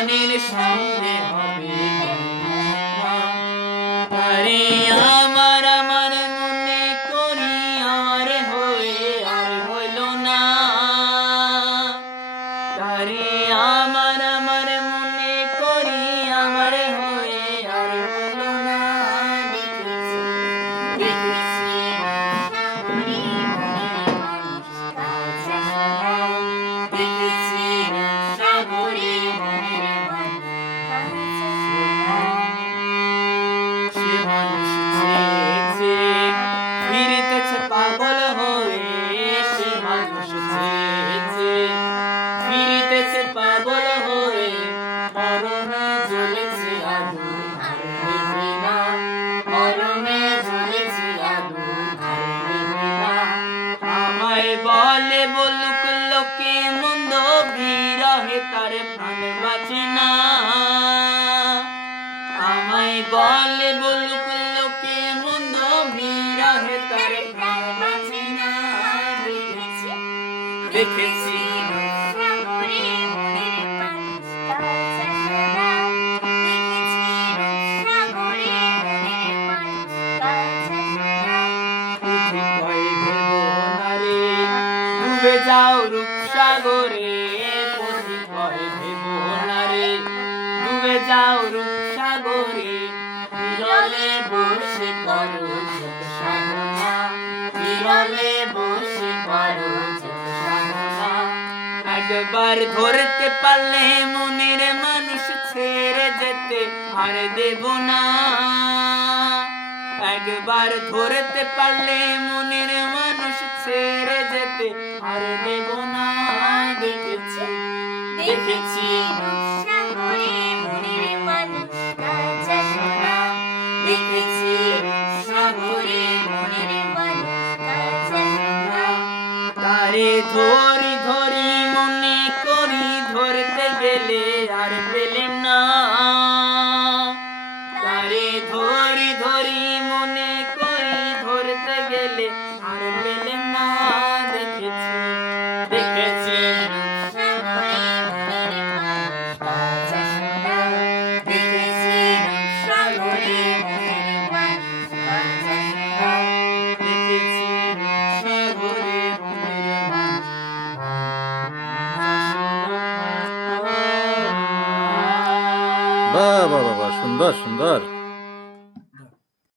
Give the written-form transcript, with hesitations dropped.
প্রাণের সঙ্গে হবে দেখা। তারে আমার আমার মনে করি আমার হয়ে আর হইল না। তারে আমার আমার মনে করি আমার হয়ে আর হইল না। দেখেছি দেখেছি সাগরে মনের মানুষ কাছে শোনা। দেখেছি সাগরে মনের মানুষ কাছে শোনা। সে মানুষ চেয়েছে ফিরিতেছে পাগল হয়ে। সে মানুষ চেয়েছে ফিরিতেছে পাগল হয়ে। মরমে জ্বলেছে আগুন আর নেবে না। মরমে জ্বলেছে আগুন আর নেবে না। আমায় বলে বলুক লোকে মন্দ বিরহে তার প্রাণ বাঁচে না। আমায় বলে বলুক লোকে মন্দ বিরহে তার প্রাণ বাঁচে না। দেখেছি দেখেছি সাগরে মনের মানুষ কাছে শোনা। দেখেছি সাগরে মনের মানুষ কাছে শোনা। পুঁথি কয়ে ভেব না রে ডুবে যাও রূপসাগরে। পুঁথি কয়ে ভেব না রে ডুবে যাও রূপসাগরে। বিরলে বসে করো যত সাধনা। বিরলে বসে করো যত সাধনা। একবার ধরতে পারলে মনের মানুষ ছেড়ে যেতে আর দেব না। একবার ধরতে পারলে মনের মানুষ ছেড়ে যেতে আর দেব না। দেখেছি দেখেছি সাগরে মনের মানুষ কাছে শোনা। দেখেছি সাগরে মনের মানুষ কাছে শোনা। তারে ধরি ধরি মনে করি ধরতে গেলে আর পেলেম না। তারে ধরি ধরি মনে করি ধরতে গেলে আর পেলেম না। দেখেছি দেখেছি সাগরে মনের মানুষ কাছে শোনা। দেখেছি সাগরে মনের মানুষ কাছে শোনা। দেখেছি সাগরে মনের মানুষ বাহ বাহ বাহ বাহ, সুন্দর সুন্দর।